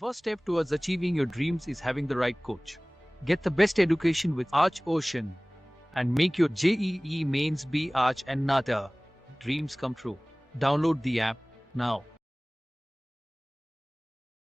first step towards achieving your dreams is having the right coach. Get the best education with Archocean and make your JEE Mains B.Arch and NATA dreams come true. Download the app now.